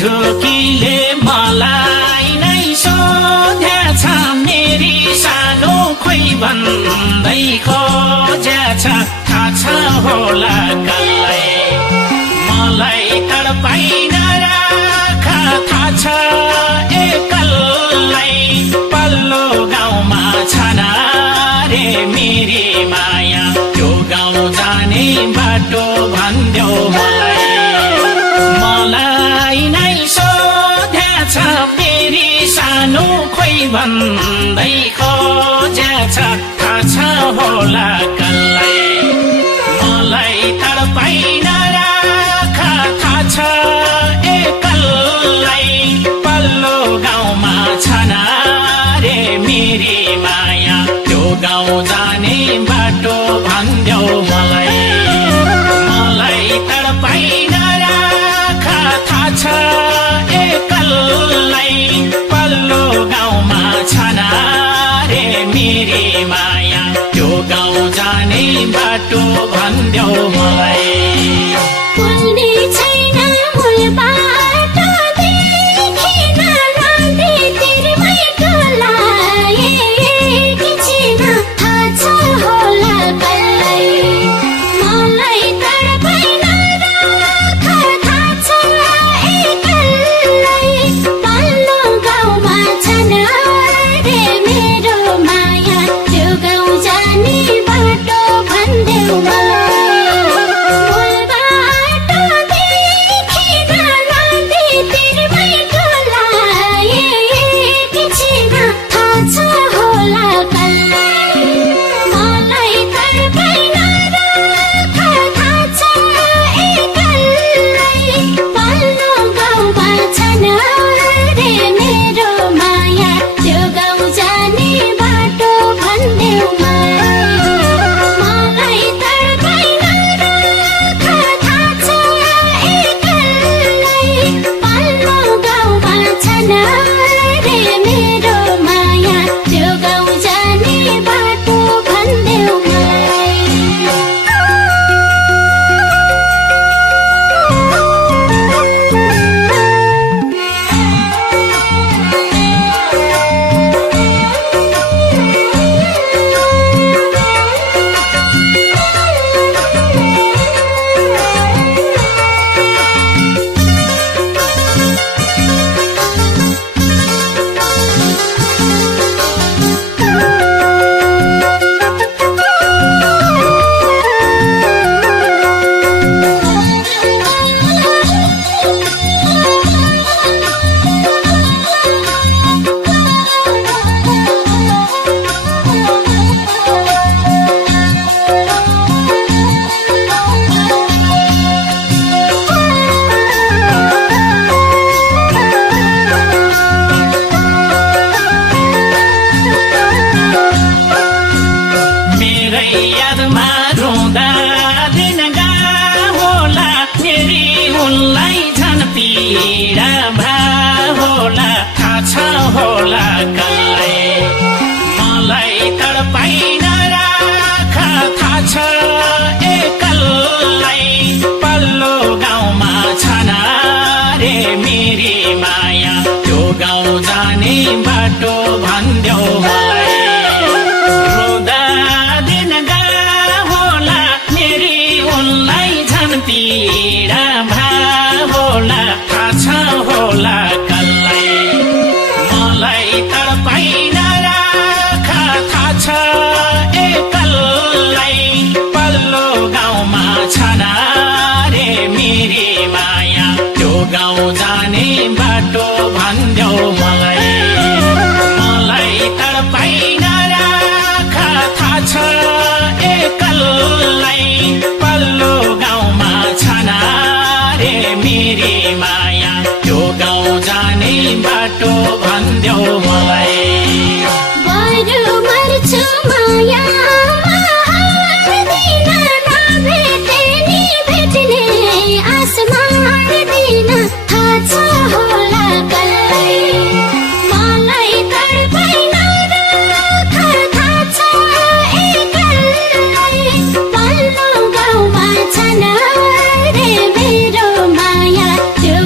ढुकढुकीले मलाई नै सोधेछ मेरी सानो खोइ भन्दै खोजेछ थाहा छ होला कसलाई मलाई तडपाइन राख थाहा छ एक्लै पल्लो गाउँमा छन् रे मेरी माया त्यो गाउँ जाने बाटो भन्देऊ मलाई नै सोधेछ मेरी सानो खोइ भन्दै खोजेछ थाहा छ होला कसलाई मलाई तडपाइन राख थाहा छ एक्लै पल्लो गाउँमा छन् रे मेरी माया त्यो गाउँ जाने बाटो भन्देऊ मलाई तडपाइन राख थाहा छ एक्लै पल्लो गाउँमा छन् रे मेरी माया त्यो गाउँ जाने बाटो भन्देऊ मलाई बाटो भन्देऊ मलाई रुँदा दिन होला मेरी उनलाई झन् पीडा होला थाहा छ होला कसलाई मलाई तडपाइन राख थाहा छ एक्लै पल्लो गाउँमा छन् रे मेरी माया त्यो गाउँ जाने बाटो भन्देऊ मलाई तडपाइन राख थाहा छ एक्लै पल्लो गाउँमा छन् रे मेरी माया त्यो गाउँ जाने बाटो भन्देऊ मलाई छन् रे मेरो माया त्यो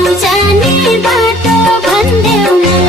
गाउँ जाने बाटो भन्देऊ न